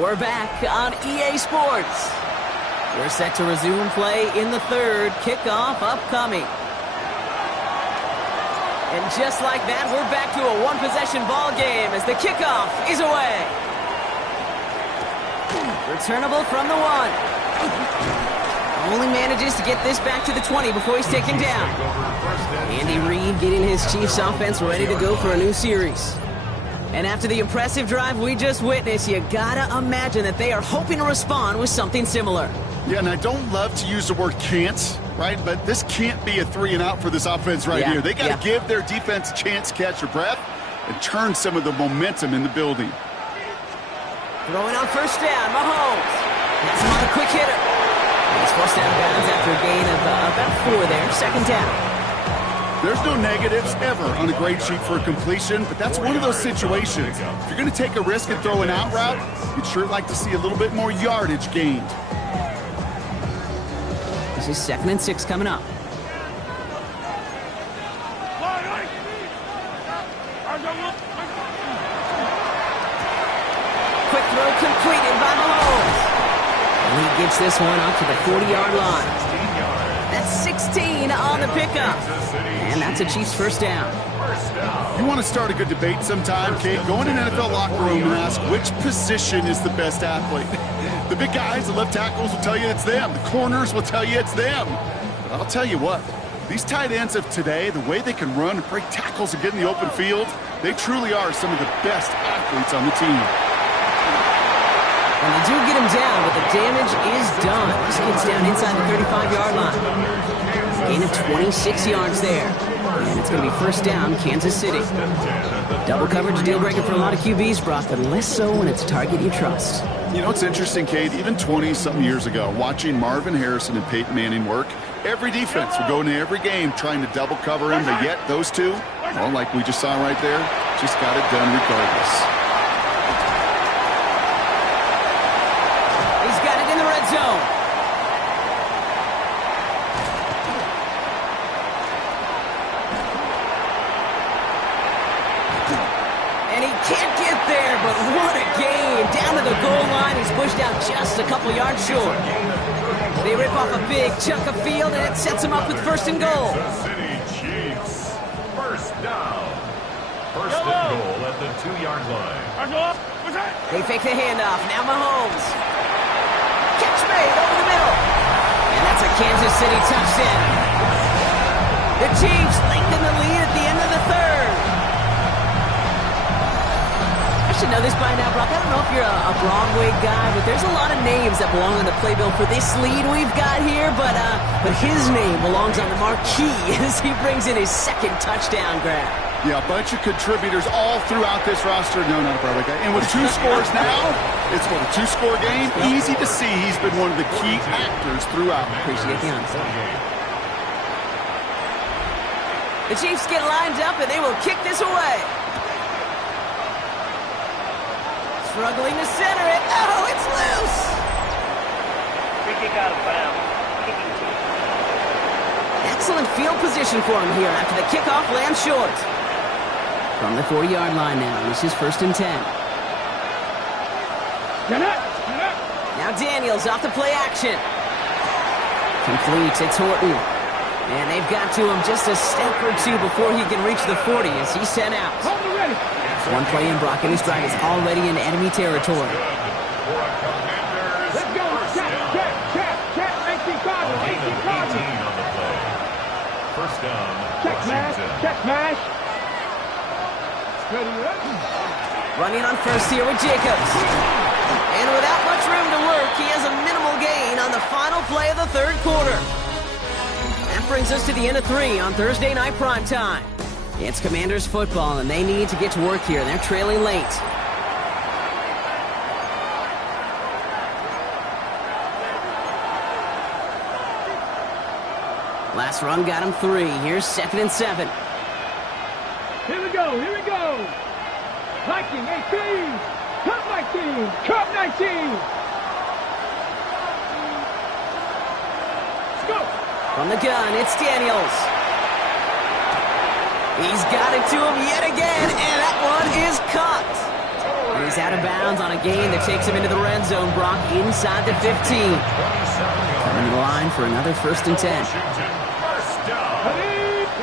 We're back on EA Sports. We're set to resume play in the third. Kickoff upcoming. And just like that, we're back to a one-possession ball game as the kickoff is away. Returnable from the 1. Only manages to get this back to the 20 before he's taken down. Andy Reid getting his Chiefs offense ready to go for a new series. And after the impressive drive we just witnessed, you gotta imagine that they are hoping to respond with something similar. Yeah, and I don't love to use the word can't, right? But this can't be a 3-and-out for this offense right here. They got to give their defense a chance to catch their breath and turn some of the momentum in the building. Throwing on first down, Mahomes. That's him on a quick hitter. He's forced out of bounds after a gain of about 4 there. Second down. There's no negatives ever on a grade sheet for a completion, but that's one of those situations. If you're going to take a risk and throw an out route, you'd sure like to see a little bit more yardage gained. This is 2nd and 6 coming up. Quick throw completed by Mahomes. And he gets this one up to the 40-yard line. That's 16 on the pickup. And that's a Chiefs first down. You want to start a good debate sometime, Kate? Go in an NFL locker room and ask which position is the best athlete. The big guys, the left tackles will tell you it's them. The corners will tell you it's them. But I'll tell you what, these tight ends of today, the way they can run and break tackles and get in the open field, they truly are some of the best athletes on the team. And they do get him down, but the damage is done. This kid's down inside the 35-yard line. Gain of 26 yards there. And it's going to be first down, Kansas City. Double coverage deal breaker for a lot of QBs, Brock, but less so when it's a target you trust. You know, it's interesting, Kate, even 20-something years ago, watching Marvin Harrison and Peyton Manning work, every defense would go into every game trying to double cover him, but yet those two, well, like we just saw right there, just got it done regardless. He's got it in the red zone. Can't get there, but what a game. Down to the goal line, he's pushed out just a couple yards short. They rip off a big chunk of field, and it sets him up with first and goal. City Chiefs, first down. First and goal at the 2-yard line. They fake the handoff. Now Mahomes. Catch made over the middle. And that's a Kansas City touchdown. The Chiefs lengthen the lead at the end of the third. I should know this by now, Brock. I don't know if you're a Broadway guy, but there's a lot of names that belong on the playbill for this lead we've got here, but his name belongs on the marquee as he brings in his second touchdown grab. Yeah, a bunch of contributors all throughout this roster. No, not a Broadway guy. And with 2 scores now, it's what, a 2-score game? Yep. Easy to see he's been one of the key actors throughout. Appreciate the honesty. The Chiefs get lined up, and they will kick this away. Struggling to center it. Oh, it's loose. Free kick out of bounds. Excellent field position for him here after the kickoff lands short. From the 40-yard line now, this is first and 10. Now Daniels off to play action. Complete, it's Horton. And they've got to him just a step or two before he can reach the 40 as he's sent out. One play in, Brock, and his drive is already in enemy territory. Let's go. Check. 18 Cardinals. 18 Cardinals. On the play. First down. Check mash. Running on first here with Jacobs. And without much room to work, he has a minimal gain on the final play of the third quarter. That brings us to the end of 3 on Thursday night primetime. It's Commanders football, and they need to get to work here. They're trailing late. Last run got him 3. Here's 2nd and 7. Here we go. Viking 18. Cup 19. Cup 19. Let's go. From the gun, it's Daniels. He's got it to him yet again, and that one is caught. He's out of bounds. downs on a gain that takes him into the red zone. Brock inside the 15. Coming to the line for another 1st and 10. First down.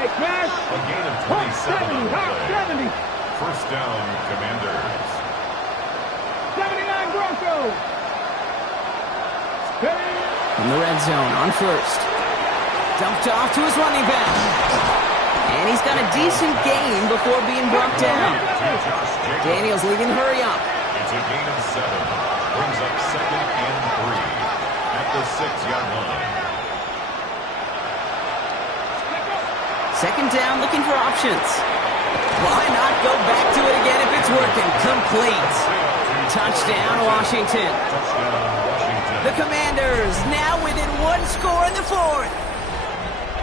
Take that. A gain of 27 on the play. 70. First down, Commanders. 79 Broncos. From the red zone on 1st. Dumped off to his running back. And he's got a decent gain before being brought down. Daniels leading the hurry up. It's a gain of 7. Brings up 2nd and 3 at the 6-yard line. 2nd down, looking for options. Why not go back to it again if it's working? Complete. Touchdown, Washington. Touchdown, Washington. The Commanders now within 1 score in the 4th.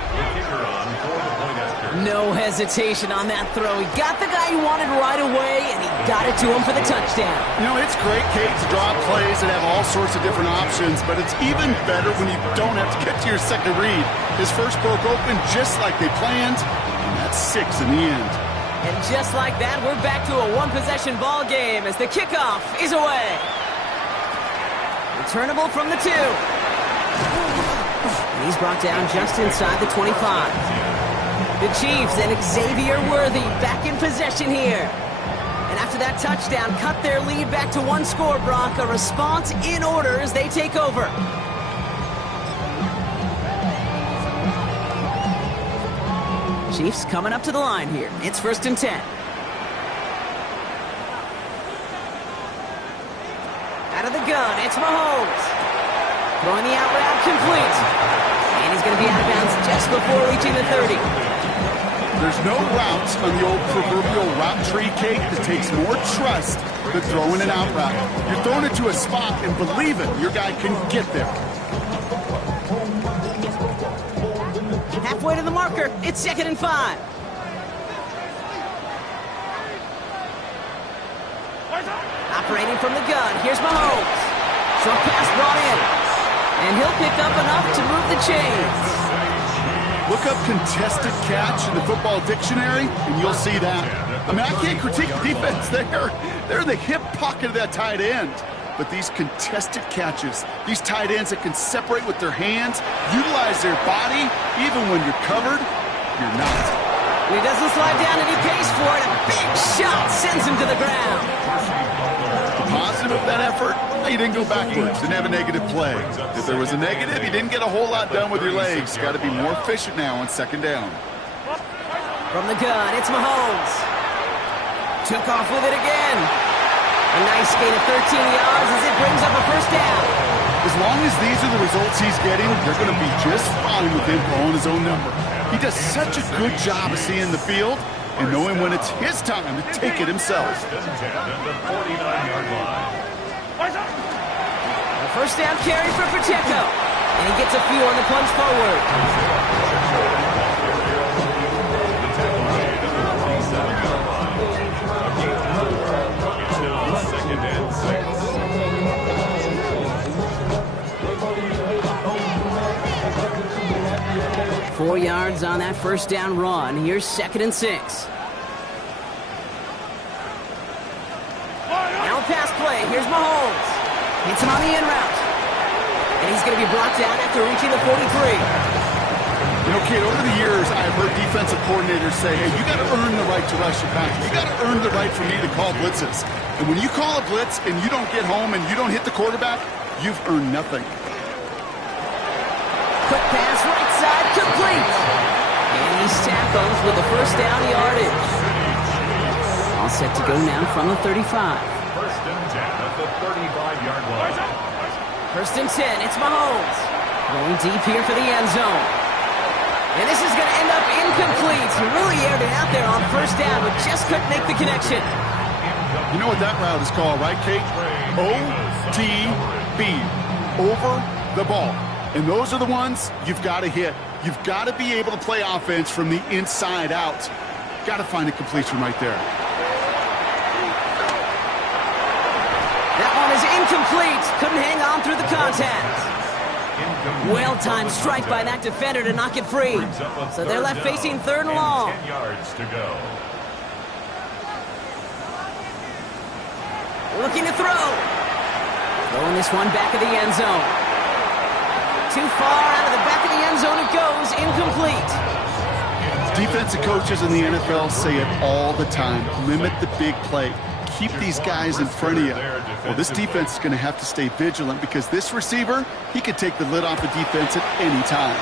The kicker on for the point after. No hesitation on that throw. He got the guy he wanted right away, and he got it to him for the touchdown. You know, it's great, Kate, to draw plays and have all sorts of different options, but it's even better when you don't have to get to your second read. His first broke open just like they planned, and that's 6 in the end. And just like that, we're back to a one-possession ball game as the kickoff is away. Returnable from the 2. And he's brought down just inside the 25. The Chiefs and Llzaire Worthy back in possession here. And after that touchdown, cut their lead back to 1 score, Brock. A response in order as they take over. Chiefs coming up to the line here. It's 1st and 10. Out of the gun, it's Mahomes. Throwing the out route complete. And he's going to be out of bounds just before reaching the 30. There's no route on the old proverbial route tree, Kate, that takes more trust than throwing an out route. You're throwing it to a spot and believe it, your guy can get there. Halfway to the marker, it's 2nd and 5. Operating from the gun, here's Mahomes. Short pass brought in. And he'll pick up enough to move the chains. Look up contested catch in the football dictionary, and you'll see that. I mean, I can't critique the defense there. They're in the hip pocket of that tight end. But these contested catches, these tight ends that can separate with their hands, utilize their body, even when you're covered, you're not. He doesn't slide down and he pays for it. A big shot sends him to the ground. The positive of that effort, he didn't go backwards, didn't have a negative play. If there was a negative, he didn't get a whole lot done with your legs. Got to be more efficient now on 2nd down. From the gun, it's Mahomes. Took off with it again. A nice gain of 13 yards as it brings up a 1st down. As long as these are the results he's getting, they're going to be just fine with him calling his own number. He does such a good job of seeing the field and knowing when it's his time to take it himself. 1st and 10 at the 49-yard line. A 1st down carry for Pacheco. And he gets a few on the punch forward. The tackle made at the 47-yard line. A gain of 4. It's now 2nd and 6. 4 yards on that 1st down run. Here's 2nd and 6. Now pass play. Here's Mahomes. Hits him on the in route. And he's going to be brought down after reaching the 43. You know, kid, over the years, I've heard defensive coordinators say, hey, you got to earn the right to rush your pass. You got to earn the right for me to call blitzes. And when you call a blitz and you don't get home and you don't hit the quarterback, you've earned nothing. Quick pass right side, complete. And he's tackled with the 1st down yardage. All set to go now from the 35. 1st and 10 at the 35-yard line. 1st and 10, it's Mahomes. Going deep here for the end zone. And this is going to end up incomplete. He really aired it out there on 1st down, but just couldn't make the connection. You know what that route is called, right, Kate? OTB. Over the ball. And those are the ones you've got to hit. You've got to be able to play offense from the inside out. Got to find a completion right there. That one is incomplete. Couldn't hang on through the contact. Well-timed strike by that defender to knock it free. So they're left facing 3rd and long. 10 yards to go. Looking to throw. Throwing this one back of the end zone. Too far out of the back of the end zone it goes. Incomplete. Defensive coaches in the NFL say it all the time. Limit the big play. Keep these guys in front of you. Well, this defense is going to have to stay vigilant because this receiver, he could take the lid off a defense at any time.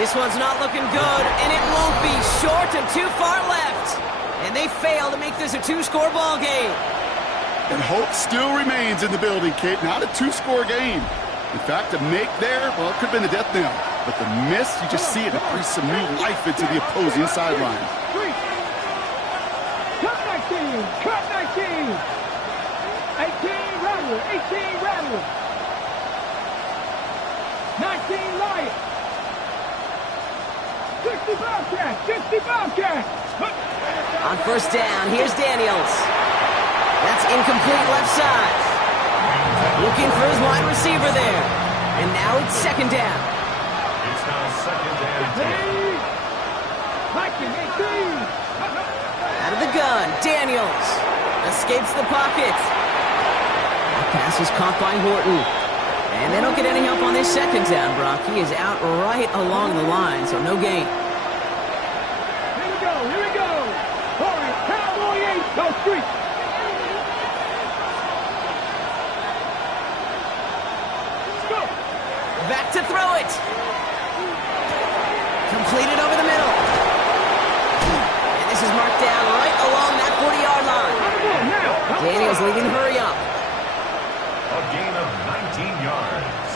This one's not looking good, and it won't be. Short and too far left. And they fail to make this a two-score ball game. And hope still remains in the building, Kate. Not a two-score game. In fact, a make there, well, it could have been a death knell. But the miss, you just see it breathe some new life into the opposing sideline. Cut 19! Cut 19! 18 Rattler! 18 Rattler! 19 Lion! 60 Bobcat! 60 Bobcat! On first down, here's Daniels. That's incomplete left side. Looking for his wide receiver there. And now it's second down. It's now second and 10. 19, 18! Out of the gun, Daniels escapes the pocket. That pass is caught by Horton. And they don't get any help on this second down, Brock. He is out right along the line, so no gain. Here we go, here we go! All right, Cowboy 8, go street! Let's go! Back to throw it. Completed over the middle. And this is marked down right along that 40-yard line. Daniels leading, hurry up. A gain of 19 yards.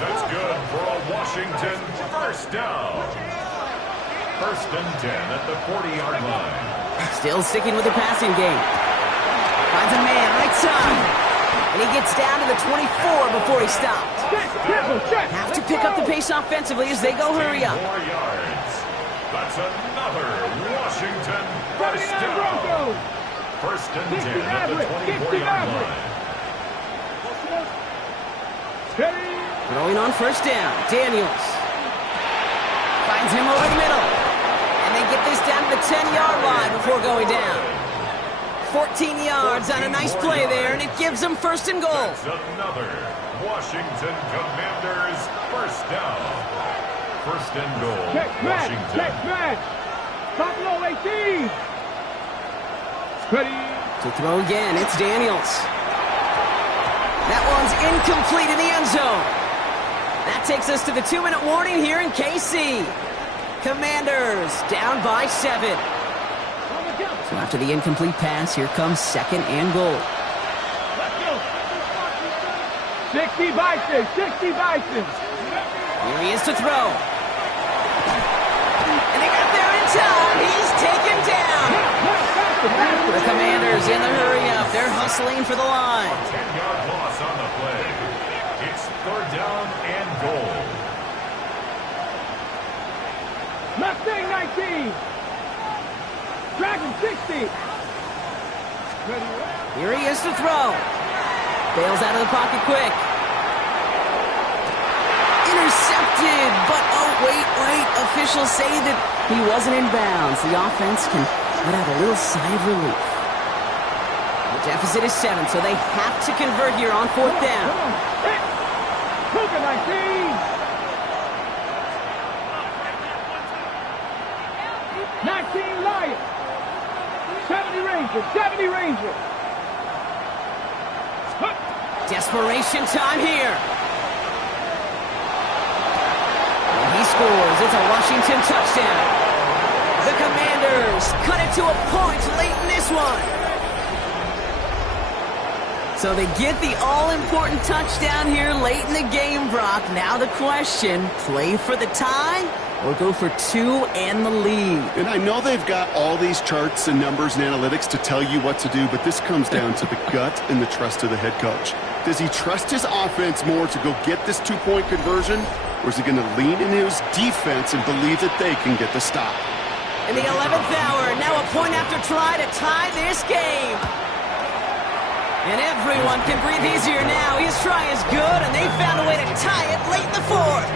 That's good for a Washington first down. First and 10 at the 40-yard line. Still sticking with the passing game. Finds a man right side. And he gets down to the 24 before he stopped. Have to pick up the pace offensively as they go hurry up. 4 yards. That's another Washington first down. First and 10 at the 24-yard line. Throwing on first down, Daniels. Finds him over the middle. And they get this down to the 10-yard line before going down. 14 yards on a nice play there, and it gives them first and goal. That's another Washington Commanders first down. First and goal, Washington. Check match! Buffalo 18! Ready? To throw again, it's Daniels. That one's incomplete in the end zone. That takes us to the 2-minute warning here in KC. Commanders down by 7. So after the incomplete pass, here comes second and goal. Let's go! 60 Bison! 60 Bison! Here he is to throw. And they got there in time. He's taken down. The Commanders in the hurry-up. They're hustling for the line. 10-yard loss on the play. It's third down and goal. Mustang 19! Dragon 60! Here he is to throw. Bails out of the pocket quick. Intercepted, but oh, wait. Officials say that he wasn't in bounds. The offense can let out a little sigh of relief. The deficit is 7, so they have to convert here on fourth down. Luka 19! 19 Lion! 70 Ranger! 70 Ranger! Desperation time here. And he scores. It's a Washington touchdown. The Commanders cut it to a point late in this one. So they get the all-important touchdown here late in the game, Brock. Now the question, play for the tie or go for 2 and the lead? And I know they've got all these charts and numbers and analytics to tell you what to do, but this comes down to the gut and the trust of the head coach. Does he trust his offense more to go get this 2-point conversion, or is he going to lean into his defense and believe that they can get the stop? In the 11th hour, now a point after try to tie this game. And everyone can breathe easier now. His try is good, and they found a way to tie it late in the fourth.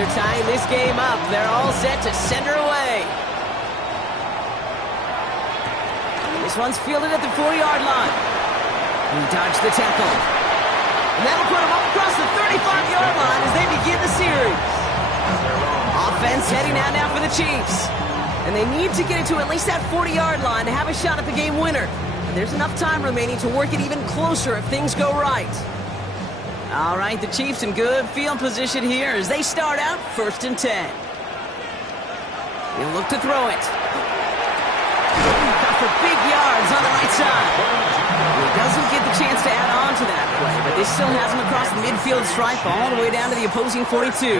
After tying this game up, they're all set to send her away. This one's fielded at the 40-yard line. He dodged the tackle. And that'll put him up across the 35-yard line as they begin the series. Offense heading out now for the Chiefs. And they need to get it to at least that 40-yard line to have a shot at the game winner. And there's enough time remaining to work it even closer if things go right. All right, the Chiefs in good field position here as they start out 1st and 10. He'll look to throw it. Got for big yards on the right side. He doesn't get the chance to add on to that play, but this still has him across the midfield stripe all the way down to the opposing 42. 1st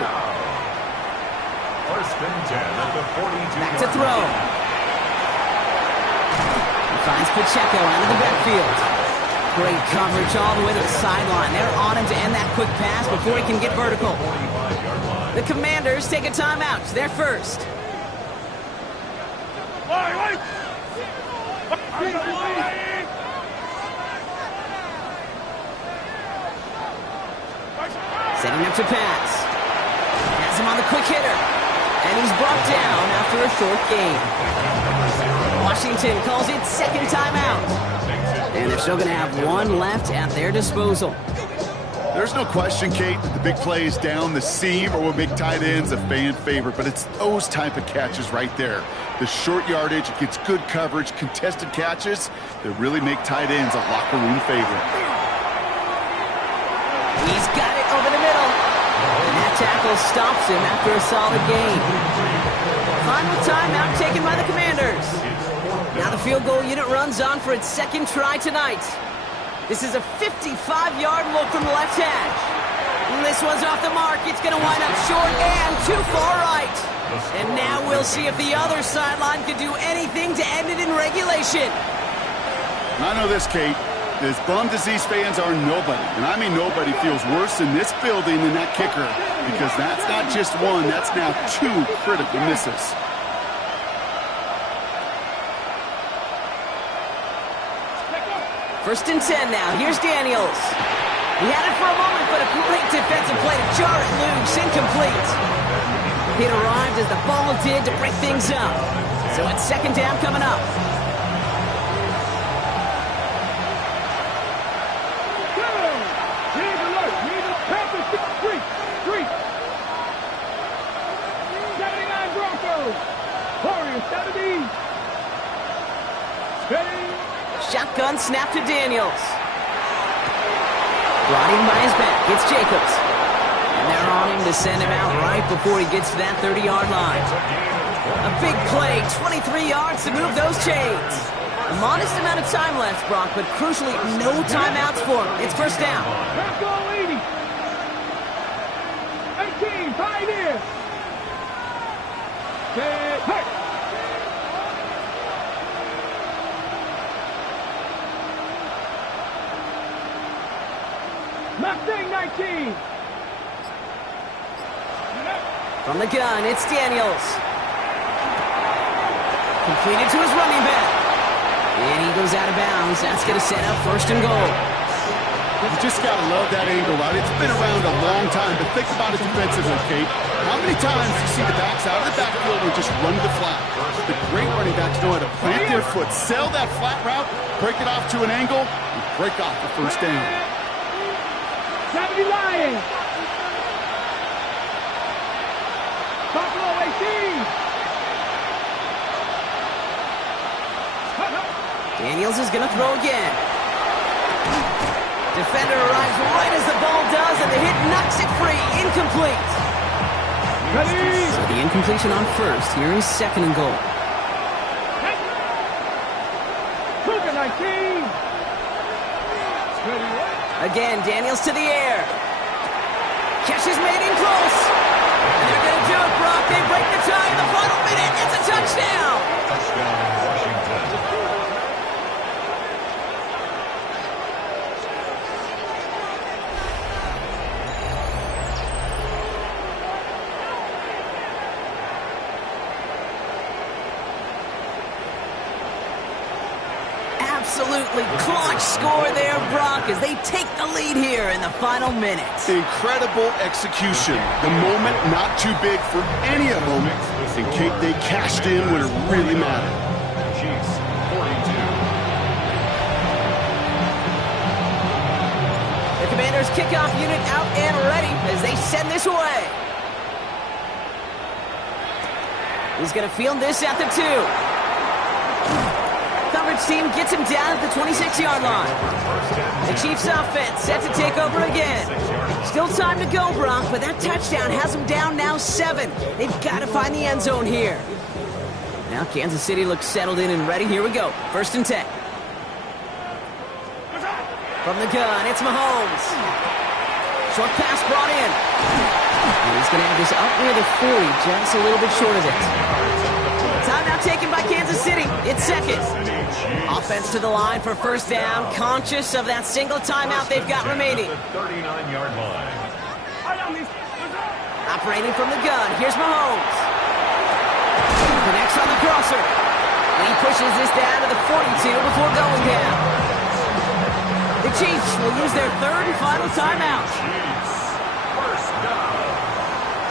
and 10 at the 42. Back to throw. He finds Pacheco out of the backfield. Great coverage all the way to the sideline. They're on him to end that quick pass before he can get vertical. The Commanders take a timeout. They're first. Setting up to pass. Has him on the quick hitter. And he's brought down after a short gain. Washington calls it second timeout. And they're still going to have one left at their disposal. There's no question, Kate, that the big play is down the seam or what make tight ends a fan favorite, but it's those type of catches right there. The short yardage, it gets good coverage, contested catches that really make tight ends a locker room favorite. He's got it over the middle. And that tackle stops him after a solid gain. Final timeout taken by the Commanders. Now the field goal unit runs on for its second try tonight. This is a 55-yard look from the left hash. And this one's off the mark. It's going to wind up short and too far right. And now we'll see if the other sideline can do anything to end it in regulation. I know this, Kate. As bummed as these fans are, nobody, and I mean nobody, feels worse in this building than that kicker. Because that's not just one, that's now two critical misses. First and 10 now. Here's Daniels. He had it for a moment, but a great defensive play to jar it loose. Incomplete. It arrived as the ball did to break things up. So it's second down coming up. Shotgun snap to Daniels. Brought in by his back. It's Jacobs. And they're on him to send him out right before he gets to that 30-yard line. A big play, 23 yards to move those chains. A modest amount of time left, Brock, but crucially, no timeouts for him. It's first down. Let's go, 80. 18, right here. Hey. Mustang 19. From the gun, it's Daniels. Completed to his running back. And he goes out of bounds. That's going to set up first and goal. You just got to love that angle, right? It's been around a long time, but think about it defensively, Kate. How many times do you see the backs out of the backfield and just run to the flat? The great running backs know how to plant their foot, sell that flat route, break it off to an angle, and break off the first down. 70 Lions. Buffalo 18. Daniels is going to throw again. Defender arrives right as the ball does, and the hit knocks it free. Incomplete. Ready. So the incompletion on first. Here is second and goal. Cougar 19. Ready. Again, Daniels to the air. Catch is made in close. And they're going to do it, Brock. They break the tie in the final minute. It's a touchdown. Touchdown, Washington. Absolutely clutch score there, Brock, as they take the lead here in the final minutes. Incredible execution. The moment not too big for any of them. And Kate, they cashed in when it really mattered. Chiefs, 42. The Commanders' kickoff unit out and ready as they send this away. He's going to field this at the 2. Coverage team gets him down at the 26-yard line. The Chiefs offense set to take over again. Still time to go, Brock, but that touchdown has them down now 7. They've got to find the end zone here. Now Kansas City looks settled in and ready. Here we go. 1st and 10. From the gun, it's Mahomes. Short pass brought in. And he's going to have this up near the 40, just a little bit short of it. Timeout taken by Kansas City. It's 2nd. Offense to the line for 1st down, conscious of that single timeout they've got remaining. 39-yard line. Operating from the gun, here's Mahomes. Connects on the crosser. And he pushes this down to the 42 before going down. The Chiefs will use their 3rd and final timeout. Chiefs, 1st down.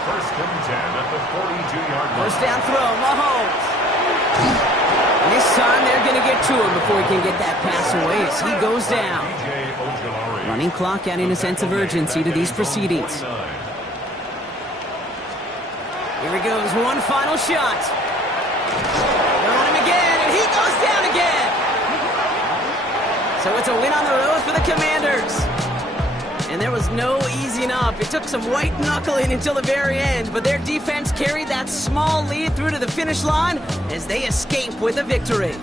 1st and 10 at the 42-yard line. 1st down throw, Mahomes. And this time they're going to get to him before he can get that pass away as he goes down. Llzaire. Running clock adding a sense of urgency to these proceedings. Here he goes, one final shot. They're on him again, and he goes down again. So it's a win on the road for the Commanders. And there was no easing up. It took some white knuckling until the very end, but their defense carried that small lead through to the finish line as they escape with a victory.